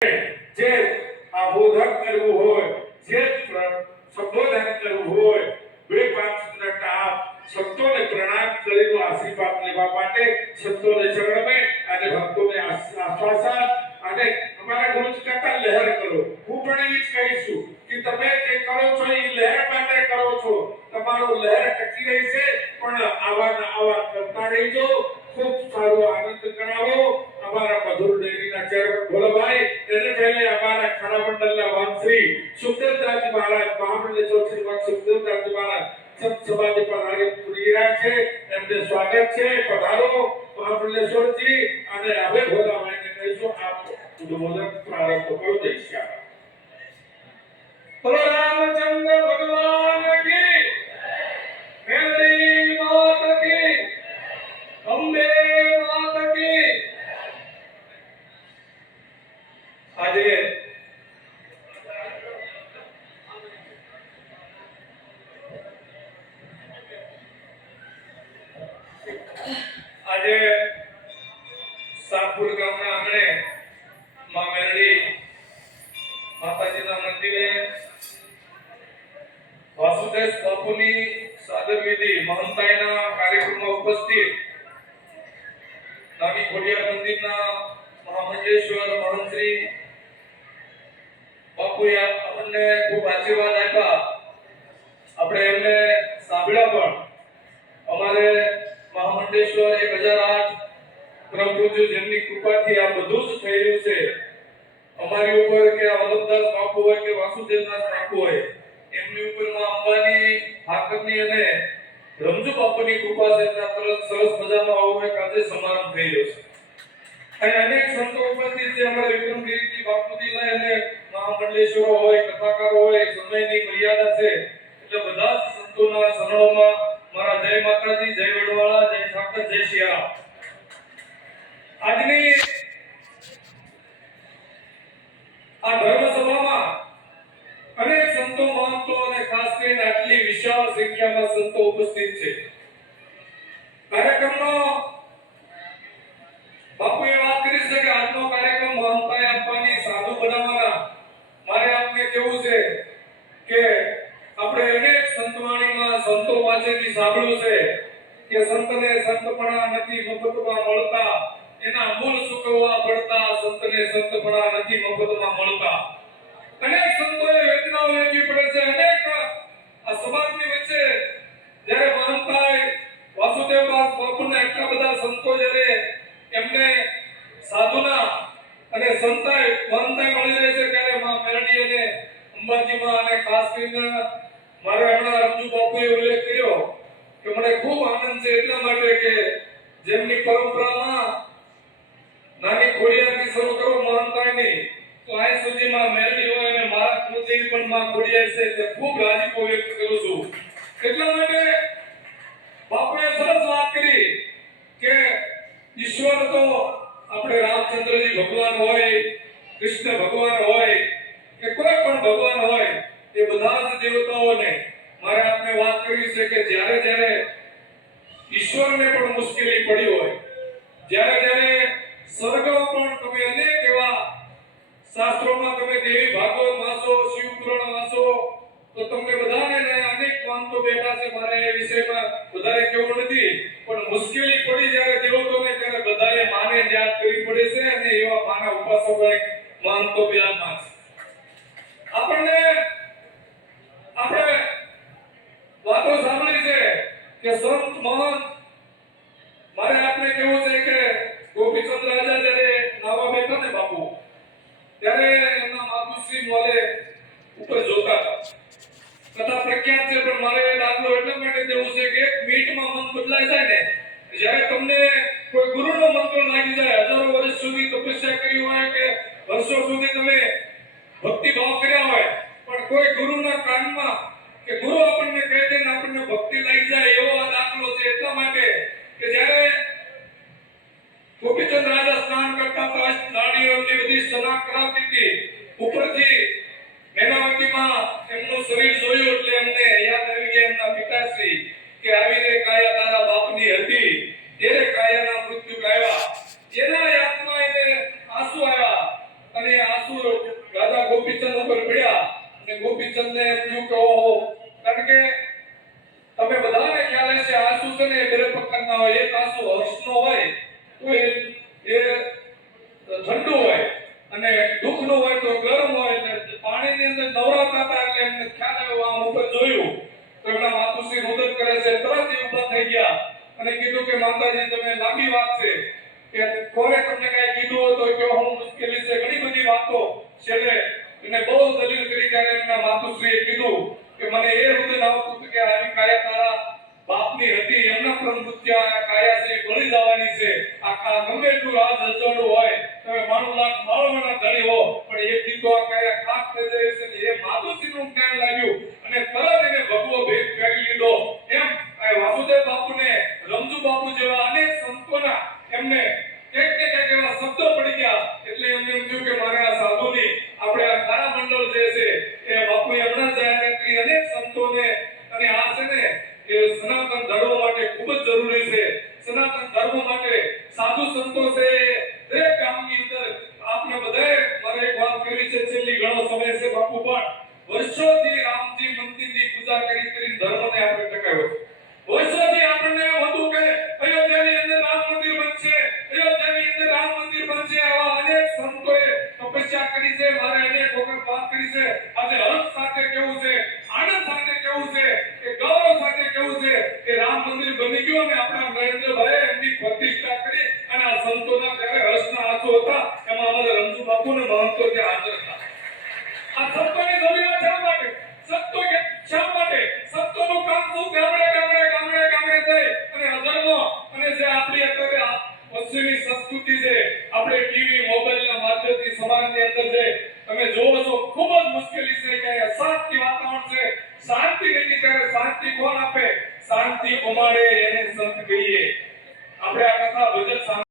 જે બોધન કરવું હોય, જે સંબોધન કરવું હોય, બે પાંચ મિનિટ આપ સંતોને પ્રણામ કરીને આશીર્વાદ લેવા માટે સંતોને ચરણમાં અને ભક્તોને આશ્વાસન અને અમારા ગુરુજી કહેતા લહેર કરો. હું પણ એ જ કહીશું કે તમે જે કરો છો એ લહેર માટે કરો છો. તમારો લહેર ટકી રહી છે, પણ આવા કરતા રહેજો. ખૂબ સારો આનંદ કરાવો. અમારા મધુર ડેરીના ચેરમેન ભોલાભાઈ, એને પહેલે અમારા ખરા મંડળના વાનશ્રી સુખદેવદાસજી મહારાજ, મહામંડલેશ્વર શ્રીમદ સુખદેવદાસજી મહારાજ સંત સમાજે પધારી રહ્યા છે. એમને સ્વાગત છે. પધારો મહામંડલેશ્વરજી. અને હવે ભોલાભાઈને કહીશું આપ ઉદ્બોધન પ્રારંભ કરો. જય શ્યામ. બોલો રામચંદ્ર ભગવાન કી મેલડી માત કી અંબે માત કી. આજે સાપુર ગામના આંગણે માં મેલડી માતાજીના મંદિરે વાસુદેવ બાપુની સાદર વિધિ મહંતાઈના કાર્યક્રમમાં ઉપસ્થિત નાની ખોડિયાર મંદિરના મહામંડલેશ્વર મહંતશ્રી બાપુએ આપણને ખૂબ આશીર્વાદ આપ્યા. આપણે એમને સાંભળ્યા પણ. અમારે મહામંડલેશ્વર 1008 પ્રભુજી જેમની કૃપાથી આ બધું જ થઈ રહ્યું છે. અમારી ઉપર કે વલ્લભદાસ બાપુ હોય કે વાસુદેવદાસ બાપુ હોય, એમની ઉપરમાં અંબાની ઠાકરની અને રમજુ બાપુની કૃપા છે. સરસ મજાનો આવો એક આજે સમારંભ થઈ રહ્યો છે. અને અનેક સંતો ઉપસ્થિત છે. અમારા વિક્રમગીરીજી બાપુજી લઈ અને મહામંડલેશ્વરો હોય, કથાકારો હોય, સમયની મર્યાદા છે એટલે બધા જ સંતોના શરણોમાં મારા જય માતાજી, જય વડવાળા, જય ઠાકર, જય શિયાળા. આજની આ ધર્મ સભામાં અનેક સંતો મહંતો અને ખાસ કરીને આટલી વિશાળ સંખ્યામાં સંતો ઉપસ્થિત છે. કાર્યક્રમનો બાપુએ વાત કરી છે કે આજનો કાર્યક્રમ મહંતાએ આપવાની સાધુ બનાવવાના. મારે આપને કેવું છે કે આપણે અનેક સંતવાણીમાં સંતો પાસેથી સાંભળ્યું છે કે સંતને સંતપણા નથી મફતમાં મળતા, એના મૂળ સુકવવા પડતા. સંતને સંતપણા નથી મફતમાં મળતા. અનેક સંતોએ વેદનાઓ વેચવી પડે છે. અનેક આ સમાજની વચ્ચે જ્યારે મહંતાઈ વાસુદેવદાસ બાપુના એટલા બધા સંતો જ્યારે એમને સાધુના અને સંતાઈ મહંતાઈ મળી રહે છે ત્યારે માં મેલડી અને અંબાજીમાં અને ખાસ કરીને મારે હમણાં રમજુ બાપુએ ઉલ્લેખ કર્યો કે મને ખૂબ આનંદ છે એટલા માટે કે જેમની પરંપરામાં નાની ખોડિયારથી શરૂ કરું મહંતાઈની તો આજ સુધીમાં મેલડી હોય અને મારા કુળદેવી પણ માં ખોડિયાર છે તે ખૂબ રાજીપો વ્યક્ત કરું છું. એટલા માટે બાપુએ સરસ વાત કરી કે ઈશ્વર તો આપણે રામચંદ્રજી ભગવાન હોય, કૃષ્ણ ભગવાન હોય કે કોઈ પણ ભગવાન હોય, એ બધા જ દેવતાઓને મારે આપને વાત કરવી છે કે જ્યારે જ્યારે ઈશ્વરને પણ મુશ્કેલી પડી હોય, જ્યારે જ્યારે સ્વર્ગમાં પણ તમે અનેક એવા શાસ્ત્રોમાં તમે દેવી ભાગવત વાંચો, શિવ પુરાણ વાંચો તો તમને બધાને અનેક વાંચો બેઠા છે. મારે એ વિષયમાં વધારે કહેવું નથી, પણ મુશ્કેલી પડી જ્યારે દેવતાઓને ત્યારે બધાએ માને યાદ કરવી પડે છે અને એવા માના ઉપાસકો માનતો બિરાજમાન છે. આપણે વાતો સાંભળી છે કે સંત મહંત. મારે આપને કેવું છે કે ગોપીચંદ રાજા જ્યારે નાવા બેઠા ને બાપુ, ત્યારે એમના માતુશ્રી મોલે ઉપર જોતા હતા. કથા પ્રખ્યાત છે, પણ મારે દાખલો એટલા માટે દેવું છે કે 1 મિનિટમાં મન બદલાઈ જાય ને. જ્યારે તમને કોઈ ગુરુનો મંત્ર લાગી જાય, હજારો વર્ષ સુધી તપસ્યા કરી હોય કે વર્ષો સુધી તમે ભક્તિ ભાવ કર્યા હોય, પણ કોઈ ગુરુના કાનમાં કે ગુરુ આપણને કહે છે ને આપણને ભક્તિ લાગી જાય, એવો આ દાખલો છે. એટલા માટે કે જ્યારે ગોપીચંદ રાજા સ્નાન કરતા હતા, રાણીઓની બધી સ્નાન કરાવતી હતી, ઉપરથી મેનાવતીમાં એમનું શરીર જોયું એટલે એમને યાદ આવી ગયા એમના પિતાશ્રી કે આવી રે કાયા તારા બાપની હતી, તેરે કાયાના મૃત્યુ ગાયા. જેના યાદમાં એને આંસુ આવ્યા અને આંસુ ધણી હો પણ એક દી તો આ કાયા ખાસ થઈ જાય છે ને એ માતુશ્રીનું જ્ઞાન લાગ્યું અને તરત એને ભગવો ભેદ કરી લીધો એમ આ વાસુદેવ બાપુને રમજુ બાપુ જેવા અનેક સંતોના એમને એક એવા શબ્દો પડી ગયા એટલે એમને એમ થયું કે મારે આ સાધુની આપણે આ ખારા મંડળ જે છે એ બાપુએ હમણાં જાહેરાત કરી અનેક સંતોને અને આ છે ને એ સનાતન ધર્મ માટે ખૂબ જ જરૂરી છે સનાતન ધર્મ માટે સાધુ સંતો છે દરેક ગામની અંદર આપને બધાએ મારે એક વાત કરવી છે છેલ્લી ઘણો સમય છે બાપુ પણ વર્ષોથી રામજી મંદિરની પૂજા કરીને ધર્મને આપણે ટકાવ્યો છે વર્ષોથી આપણને એમ હતું કે અયોધ્યાની અંદર રામ મંદિર બનશે અયોધ્યાની અંદર રામ મંદિર બનશે આવા અનેક સંતોએ તપસ્યા કરી છે મારે અનેક વખત વાત કરી છે આજે હર્ષ સાથે કેવું છે આનંદ સાથે કેવું છે કે ગૌરવ સાથે કેવું છે કે રામ મંદિર બની ગયું અને આપણા નરેન્દ્રભાઈએ એમની પ્રતિષ્ઠા કરી અને આ સંતોના ત્યારે હર્ષના આંસુ હતા એમાં અમારા રમજુ બાપુ ને મહંતો ત્યાં હાજર હતા આ સંતોની જરૂરિયાત શા માટે સંતો શા માટે સંતોનું કામ શું ગામડે જઈ અને અધર્મ અને જે આપણી અત્યારે પશ્ચિમી સંસ્કૃતિ છે આપણે ટીવી મોબાઈલના માધ્યમથી સમાજની અંદર જઈ તમે જોવો છો ખૂબ જ મુશ્કેલી છે કે અશાંતિ વાતાવરણ છે શાંતિ નથી ત્યારે શાંતિ કોણ આપે શાંતિ અમારે એને સંત કહીએ આપણે આ કથા ભજન